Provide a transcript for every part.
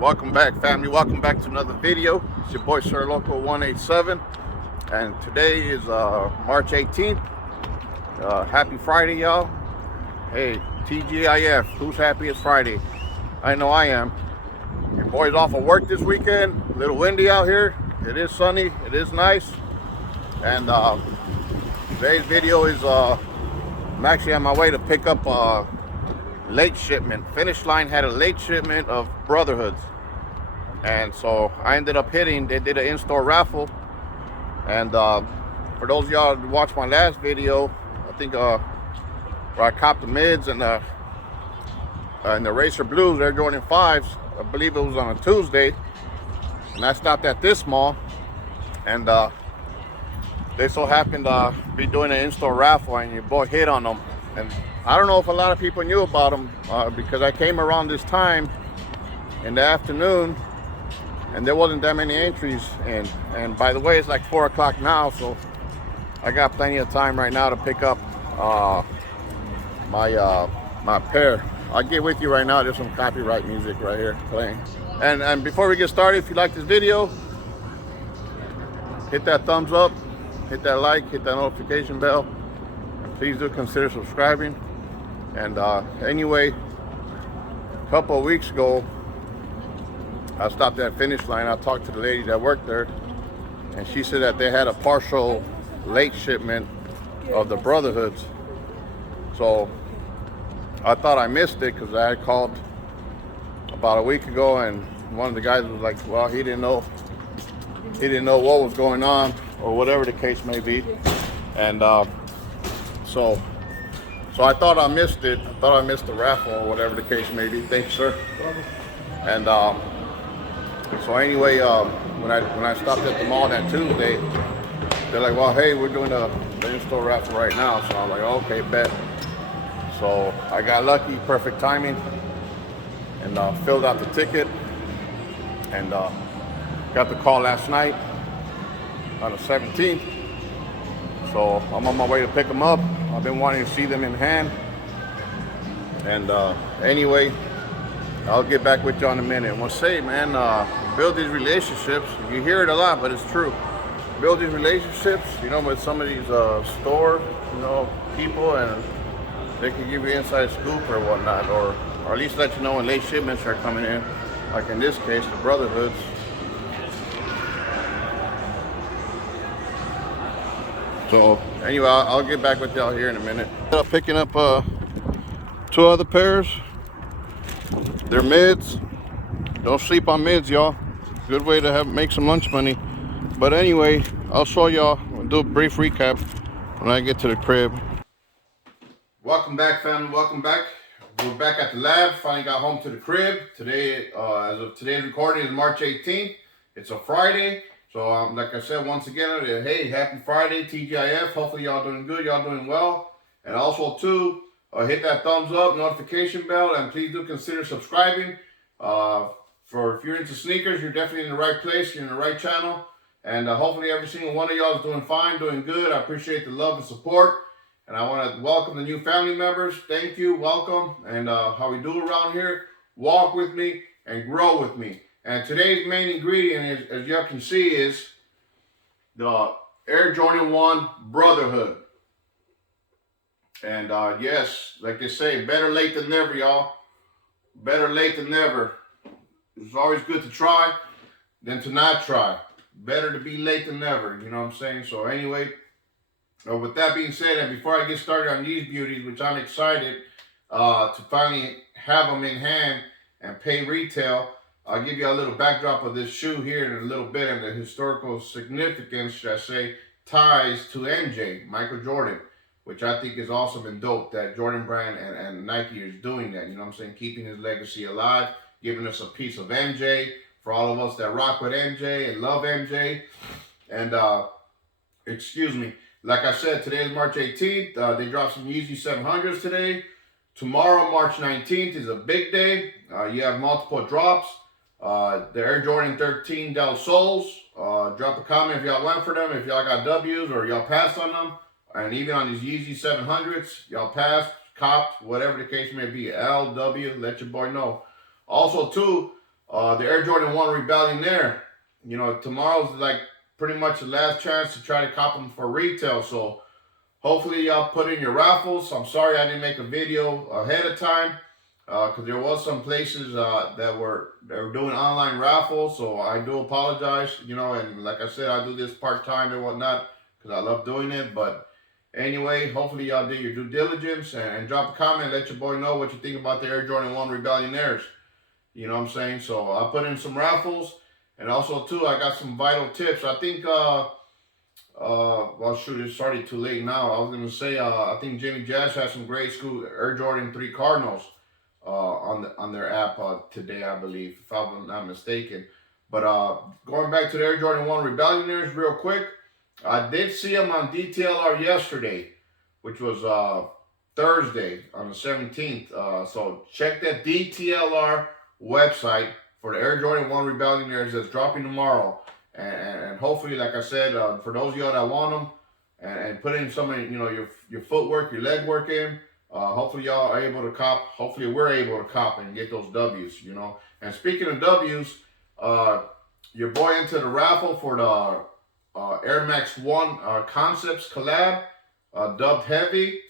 Welcome back, family. Welcome back to another video. It's your boy Sir Loco 187, and today is March 18th. Happy Friday, y'all. Hey, TGIF, who's happy it's Friday? I know I am. Your boy's off of work this weekend. A little windy out here. It is sunny. It is nice. And today's video is I'm actually on my way to pick up late shipment. Finish Line had a late shipment of Brotherhoods, and so I ended up hitting. They did an in-store raffle, and for those of y'all who watched my last video, I think where I copped the mids and the Racer Blues, Air Jordan 5s. I believe it was on a Tuesday, and I stopped at this mall, and they so happened to be doing an in-store raffle, and your boy hit on them. And I don't know if a lot of people knew about them because I came around this time in the afternoon and there wasn't that many entries. And by the way, it's like 4 o'clock now, so I got plenty of time right now to pick up my pair. I'll get with you right now. There's some copyright music right here playing. And before we get started, if you like this video, hit that thumbs up, hit that like, hit that notification bell. Please do consider subscribing. And anyway, a couple of weeks ago, I stopped at Finish Line. I talked to the lady that worked there, and she said that they had a partial late shipment of the Brotherhoods. So I thought I missed it because I had called about a week ago, and one of the guys was like, well, he didn't know what was going on or whatever the case may be. And so I thought I missed it. I thought I missed the raffle or whatever the case may be. Thanks, sir. And so anyway, when I stopped at the mall that Tuesday, they're like, well, hey, we're doing the in-store raffle right now. So I was like, okay, bet. So I got lucky, perfect timing, and filled out the ticket, and got the call last night on the 17th. So I'm on my way to pick them up. I've been wanting to see them in hand. And anyway, I'll get back with you in a minute. I want to say, man, build these relationships. You hear it a lot, but it's true. Build these relationships, with some of these store, people, and they can give you inside scoop or whatnot, or at least let you know when late shipments are coming in. Like in this case, the Brotherhoods. So anyway, I'll get back with y'all here in a minute. Picking up 2 other pairs. They're mids. Don't sleep on mids, y'all. Good way to make some lunch money. But anyway, I'll show y'all. I'll do a brief recap when I get to the crib. Welcome back, family. Welcome back. We're back at the lab. Finally got home to the crib. Today, as of today's recording, is March 18th. It's a Friday. So like I said, once again, hey, happy Friday, TGIF. Hopefully y'all doing good, y'all doing well. And also too, hit that thumbs up, notification bell, and please do consider subscribing. For if you're into sneakers, you're definitely in the right place, you're in the right channel. And hopefully every single one of y'all is doing fine, doing good. I appreciate the love and support. And I want to welcome the new family members. Thank you, welcome. And how we do around here, walk with me and grow with me. And today's main ingredient, as y'all can see, is the Air Jordan 1 Brotherhood. And yes, like they say, better late than never, y'all. Better late than never. It's always good to try than to not try. Better to be late than never, you know what I'm saying? So anyway, with that being said, and before I get started on these beauties, which I'm excited to finally have them in hand and pay retail, I'll give you a little backdrop of this shoe here in a little bit, and the historical significance, should I say, ties to MJ, Michael Jordan, which I think is awesome and dope that Jordan Brand and Nike is doing that, you know what I'm saying, keeping his legacy alive, giving us a piece of MJ, for all of us that rock with MJ and love MJ. And, excuse me, like I said, today is March 18th, they dropped some Yeezy 700s today. Tomorrow, March 19th, is a big day. You have multiple drops. The Air Jordan 13 Outsole. Drop a comment if y'all went for them, if y'all got W's or y'all passed on them. And even on these Yeezy 700s, y'all passed, copped, whatever the case may be. L, W, let your boy know. Also, too, The Air Jordan 1 Rebellion there. You know, tomorrow's like pretty much the last chance to try to cop them for retail. So hopefully y'all put in your raffles. I'm sorry I didn't make a video ahead of time because there was some places that were doing online raffles. So I do apologize. You know, and like I said, I do this part time and whatnot because I love doing it. But anyway, hopefully y'all did your due diligence and drop a comment. Let your boy know what you think about the Air Jordan 1 Rebellionaires. You know what I'm saying? So I put in some raffles, and also too I got some vital tips. I think well shoot, it's already too late now. I was gonna say I think Jimmy Jazz has some grade school Air Jordan 3 Cardinals on their app today, I believe, if I'm not mistaken. But going back to the Air Jordan 1 Rebellionaires real quick, I did see them on DTLR yesterday, which was Thursday on the 17th. So check that DTLR website for the Air Jordan 1 Rebellionaires that's dropping tomorrow. And hopefully, like I said, for those of y'all that want them, and put in some of your footwork, your leg work in, hopefully y'all are able to cop. Hopefully we're able to cop and get those W's, you know. And speaking of W's, your boy entered the raffle for the Air Max 1 Concepts collab, dubbed Heavy.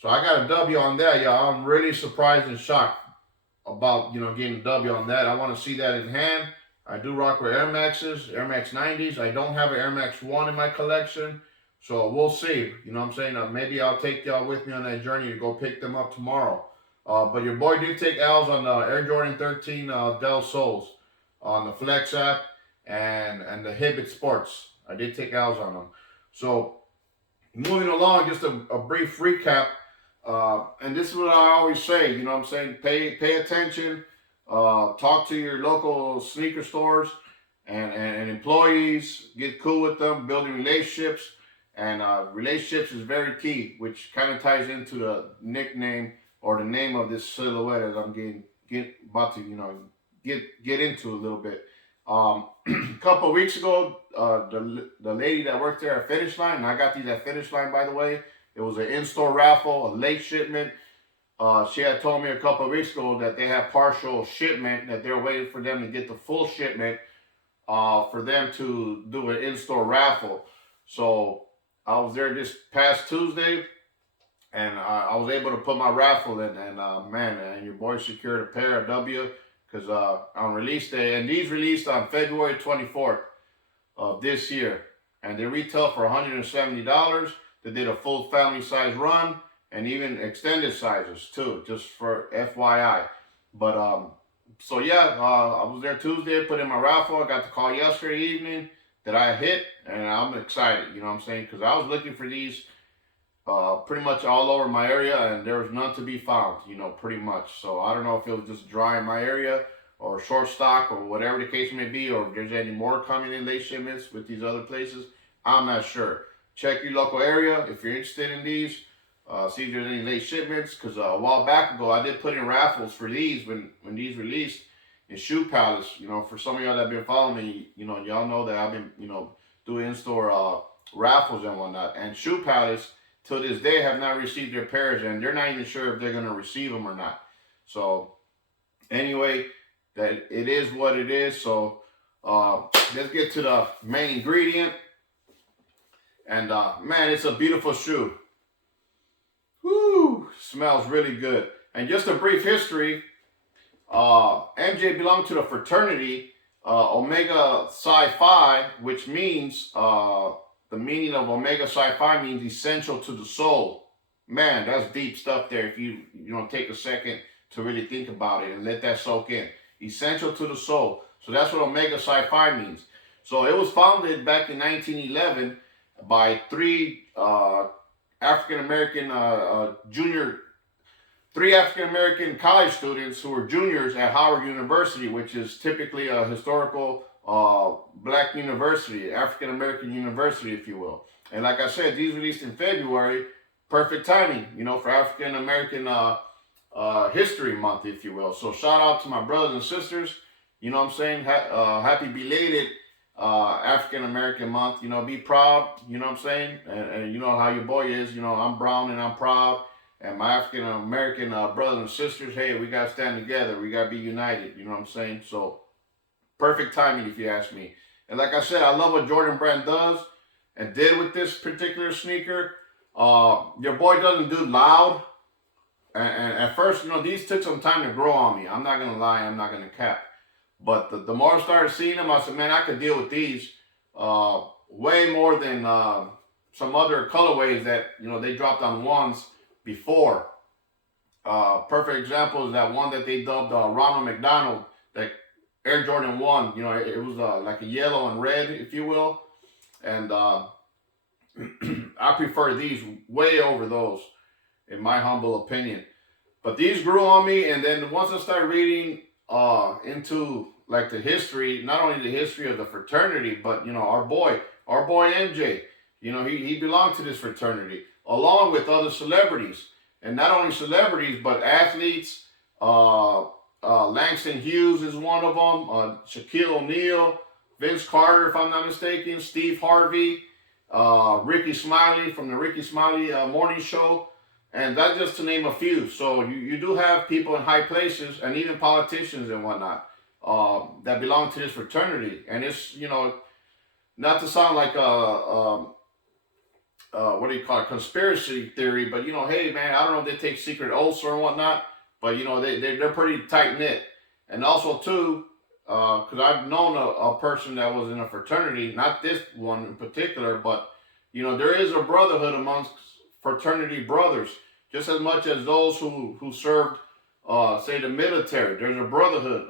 So I got a W on that, y'all. I'm really surprised and shocked about, you know, getting a W on that. I want to see that in hand. I do rock with Air Maxes, Air Max 90s. I don't have an Air Max 1 in my collection. So we'll see. You know what I'm saying? Maybe I'll take y'all with me on that journey to go pick them up tomorrow. But your boy did take L's on the Air Jordan 13 Del Soles on the Flex app and the Hibbett Sports. I did take L's on them. So moving along, just a brief recap. And this is what I always say, you know what I'm saying? Pay attention. Talk to your local sneaker stores and employees. Get cool with them. Building relationships. And relationships is very key, which kind of ties into the nickname or the name of this silhouette as I'm about to, you know, get into a little bit. A couple of weeks ago, the lady that worked there at Finish Line, and I got these at Finish Line, by the way. It was an in-store raffle, a late shipment. She had told me a couple of weeks ago that they have partial shipment, that they're waiting for them to get the full shipment for them to do an in-store raffle. So I was there this past Tuesday, and I was able to put my raffle in, and man, your boy secured a pair of W, because on release day, and these released on February 24th of this year, and they retail for $170. They did a full family size run, and even extended sizes too, just for FYI. But so yeah, I was there Tuesday, put in my raffle. I got the call yesterday evening that I hit, and I'm excited, you know what I'm saying? Because I was looking for these pretty much all over my area, and there was none to be found, you know, pretty much. So I don't know if it was just dry in my area or short stock or whatever the case may be, or if there's any more coming in late shipments with these other places. I'm not sure. Check your local area if you're interested in these. See if there's any late shipments, because a while back ago I did put in raffles for these when these released in Shoe Palace. You know, for some of y'all that have been following me, you know, y'all know that I've been, you know, doing in-store raffles and whatnot. And Shoe Palace, till this day, have not received their pairs, and they're not even sure if they're going to receive them or not. So anyway, that it is what it is. So let's get to the main ingredient. And man, it's a beautiful shoe. Whoo, smells really good. And just a brief history, MJ belonged to the fraternity Omega Psi Phi, which means, the meaning of Omega Psi Phi means essential to the soul. Man, that's deep stuff there if you know, take a second to really think about it and let that soak in. Essential to the soul. So that's what Omega Psi Phi means. So it was founded back in 1911 by three African-American college students who were juniors at Howard University, which is typically a historical black university, African-American university, if you will. And like I said, these released in February, perfect timing, you know, for African-American History Month, if you will. So shout out to my brothers and sisters, you know what I'm saying? Happy belated African-American Month. You know, be proud, you know what I'm saying? And you know how your boy is, you know, I'm brown and I'm proud. And my African-American brothers and sisters, hey, we got to stand together. We got to be united, you know what I'm saying? So Perfect timing, if you ask me. And like I said, I love what Jordan Brand does and did with this particular sneaker. Your boy doesn't do loud. And at first, these took some time to grow on me. I'm not going to lie. I'm not going to cap. But the more I started seeing them, I said, man, I could deal with these way more than some other colorways that, they dropped on ones before. Perfect example is that one that they dubbed Ronald McDonald, that Air Jordan 1. It was like a yellow and red, if you will. And I prefer these way over those, in my humble opinion. But these grew on me, and then once I started reading into like the history, not only the history of the fraternity, but our boy MJ, he belonged to this fraternity along with other celebrities, and not only celebrities but athletes. Langston Hughes is one of them. Shaquille O'Neal, Vince Carter, if I'm not mistaken, Steve Harvey, Ricky Smiley from the Ricky Smiley Morning Show. And that's just to name a few. So you do have people in high places and even politicians and whatnot that belong to this fraternity. And it's, not to sound like what do you call it, conspiracy theory, but, hey, man, I don't know if they take secret oaths or whatnot, but, they're pretty tight-knit. And also, too, because I've known a person that was in a fraternity, not this one in particular, but, there is a brotherhood amongst fraternity brothers, just as much as those who served, say, the military. There's a brotherhood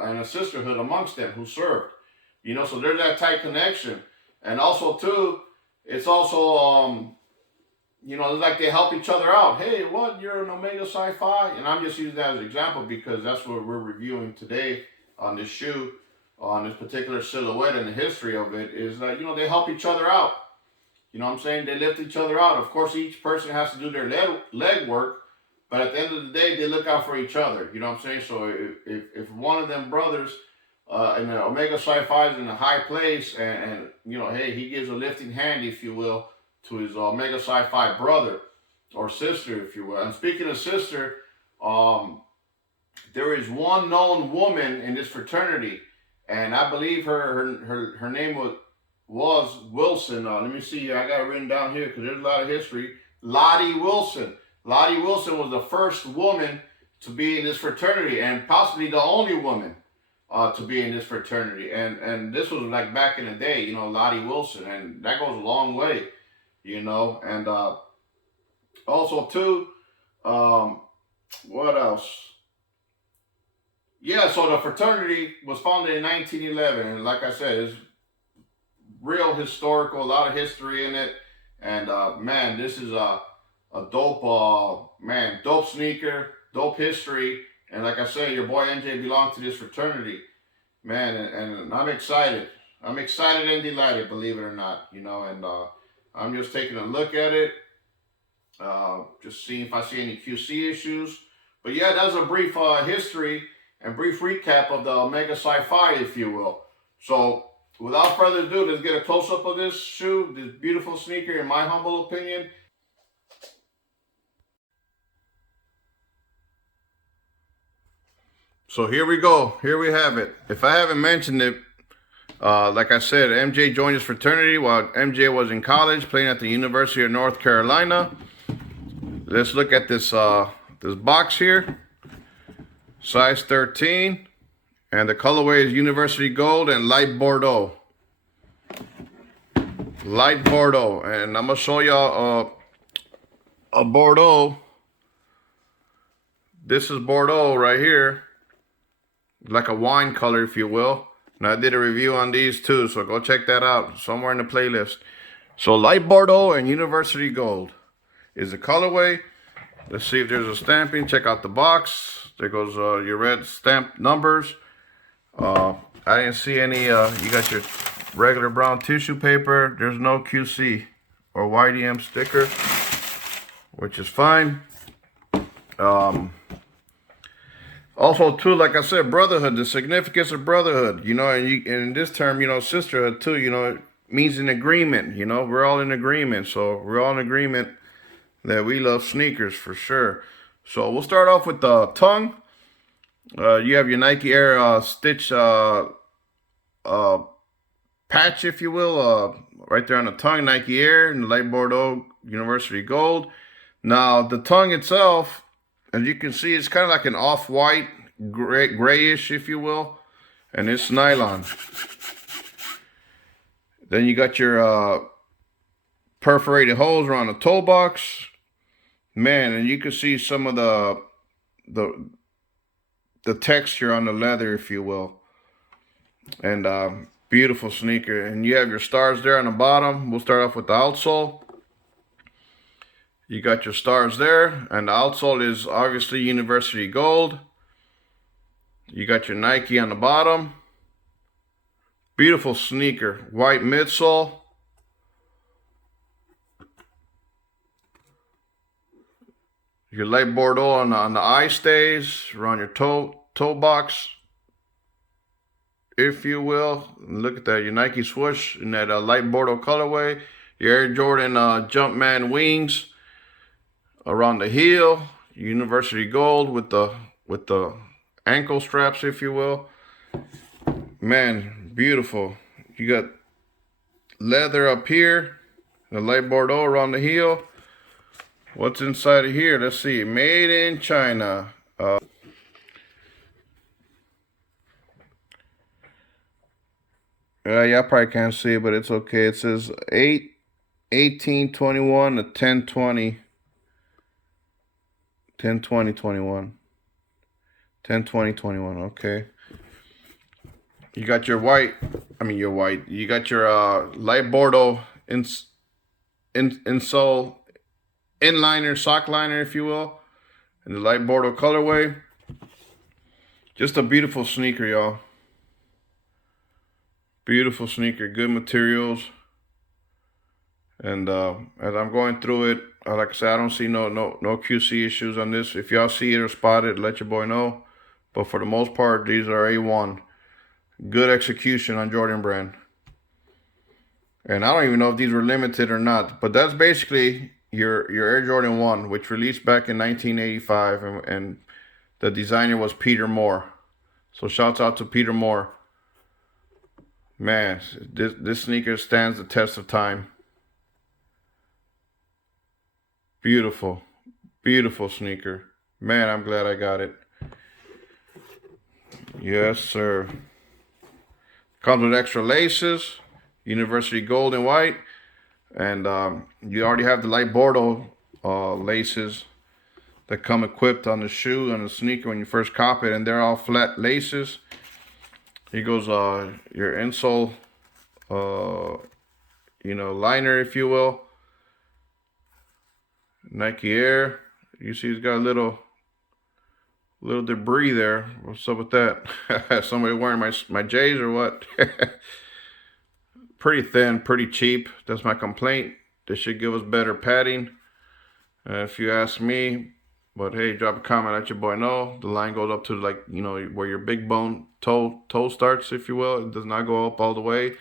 and a sisterhood amongst them who served, so there's that tight connection. And also too, it's also it's like they help each other out. Hey, what, you're an Omega Psi Phi? And I'm just using that as an example because that's what we're reviewing today on this shoe, on this particular silhouette, and the history of it is that they help each other out. You know what I'm saying? They lift each other out. Of course, each person has to do their leg work, but at the end of the day, they look out for each other. You know what I'm saying? So if one of them brothers in the Omega Psi Phi is in a high place and hey, he gives a lifting hand, if you will, to his Omega Psi Phi brother or sister, if you will. And speaking of sister, there is one known woman in this fraternity, and I believe her name was Wilson. Let me see here. I got it written down here because there's a lot of history. Lottie Wilson. Lottie Wilson was the first woman to be in this fraternity and possibly the only woman to be in this fraternity. And this was like back in the day, Lottie Wilson. And that goes a long way, And also too, what else? Yeah, so the fraternity was founded in 1911. And like I said, it's real historical, a lot of history in it, and man, this is a dope dope sneaker, dope history. And like I said, your boy MJ belonged to this fraternity, man, and I'm excited and delighted, believe it or not, and I'm just taking a look at it, just seeing if I see any QC issues. But yeah, that's a brief history and brief recap of the Omega Psi Phi, if you will. So without further ado, let's get a close-up of this shoe, this beautiful sneaker, in my humble opinion. So here we go. Here we have it. If I haven't mentioned it, like I said, MJ joined his fraternity while MJ was in college, playing at the University of North Carolina. Let's look at this this box here. Size 13. And the colorway is University Gold and Light Bordeaux. Light Bordeaux. And I'm going to show y'all a Bordeaux. This is Bordeaux right here. Like a wine color, if you will. And I did a review on these too, so go check that out somewhere in the playlist. So Light Bordeaux and University Gold is the colorway. Let's see if there's a stamping. Check out the box. There goes your red stamp numbers. I didn't see any, you got your regular brown tissue paper. There's no QC or YDM sticker, which is fine. Also, too, like I said, brotherhood, the significance of brotherhood, and in this term, sisterhood, too, it means an agreement, we're all in agreement. So we're all in agreement that we love sneakers for sure. So we'll start off with the tongue. You have your Nike Air Stitch patch, if you will, right there on the tongue, Nike Air, and the light Bordeaux University Gold. Now, the tongue itself, as you can see, it's kind of like an off-white, grayish, if you will, and it's nylon. Then you got your perforated holes around the toe box. Man, and you can see some of the texture on the leather, if you will. And beautiful sneaker. And you have your stars there on the bottom. We'll start off with the outsole. You got your stars there, and the outsole is obviously University Gold. You got your Nike on the bottom. Beautiful sneaker, white midsole. Your light Bordeaux on the eye stays, around your toe box, if you will. Look at that, your Nike swoosh in that light Bordeaux colorway. Your Air Jordan Jumpman wings around the heel. University Gold with the ankle straps, if you will. Man, beautiful. You got leather up here, the light Bordeaux around the heel. What's inside of here? Let's see. Made in China. Y'all probably can't see it, but it's okay. It says 1821 to 1020. 102021. 102021. Okay. You got your white. You got your light Bordeaux insole, inliner, sock liner, if you will, in the light Bordeaux colorway. Just a beautiful sneaker, y'all. Beautiful sneaker, good materials. And as I'm going through it, like I said, I don't see no QC issues on this. If y'all see it or spot it, let your boy know. But for the most part, these are A1. Good execution on Jordan Brand. And I don't even know if these were limited or not. But that's basically your Air Jordan 1, which released back in 1985. And the designer was Peter Moore. So shouts out to Peter Moore. Man, this sneaker stands the test of time. Beautiful. Beautiful sneaker. Man, I'm glad I got it. Yes, sir. Comes with extra laces. University Gold and white. And you already have the light Bordeaux laces that come equipped on the shoe and the sneaker when you first cop it. And they're all flat laces. Here goes your insole, liner, if you will. Nike Air. You see it's got a little debris there. What's up with that? Somebody wearing my J's or what? Pretty thin, pretty cheap. That's my complaint. They should give us better padding, if you ask me. But hey, drop a comment, let your boy know. The line goes up to where your big bone toe starts, if you will. It does not go up all the way.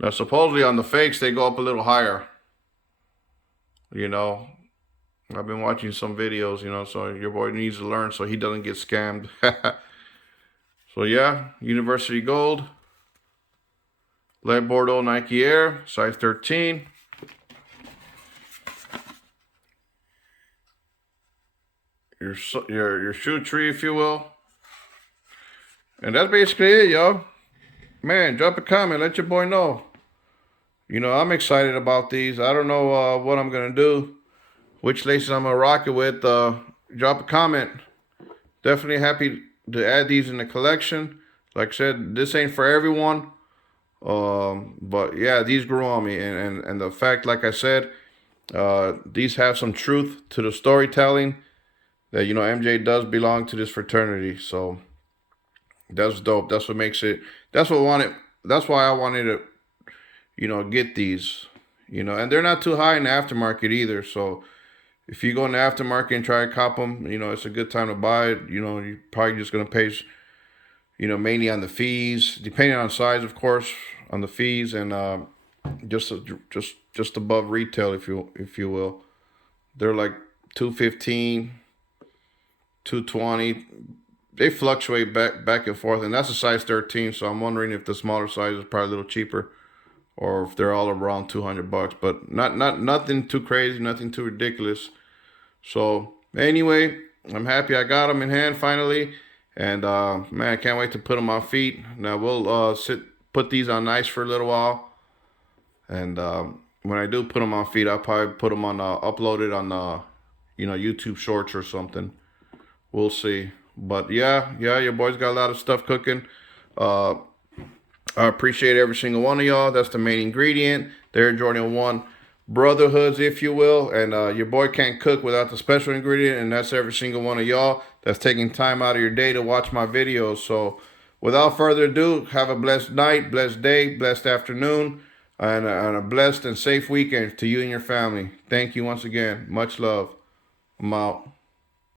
Now supposedly on the fakes they go up a little higher. I've been watching some videos, so your boy needs to learn so he doesn't get scammed. So yeah, University Gold. Light Bordeaux Nike Air, size 13. Your shoe tree, if you will. And that's basically it, y'all. Man, drop a comment, let your boy know. I'm excited about these. I don't know what I'm gonna do, which laces I'm gonna rock it with. Drop a comment. Definitely happy to add these in the collection. Like I said, this ain't for everyone. But yeah, these grew on me, and the fact, like I said, these have some truth to the storytelling. That MJ does belong to this fraternity, so that's dope. That's what makes it. That's why I wanted to, get these. And they're not too high in the aftermarket either. So if you go in the aftermarket and try to cop them, it's a good time to buy it. You're probably just gonna pay, mainly on the fees, depending on size, of course, on the fees, and just above retail, if you will. They're like $215. $220, they fluctuate back and forth, and that's a size 13. So I'm wondering if the smaller size is probably a little cheaper, or if they're all around $200. But nothing too crazy, nothing too ridiculous. So anyway, I'm happy I got them in hand finally, and man, I can't wait to put them on feet. Now we'll put these on ice for a little while, and when I do put them on feet, I'll probably put them on upload it on YouTube Shorts or something. We'll see. But yeah, your boy's got a lot of stuff cooking. I appreciate every single one of y'all. That's the main ingredient. They're Jordan 1 Brotherhoods, if you will. And your boy can't cook without the special ingredient, and that's every single one of y'all that's taking time out of your day to watch my videos. So without further ado, have a blessed night, blessed day, blessed afternoon, and a blessed and safe weekend to you and your family. Thank you once again. Much love. I'm out.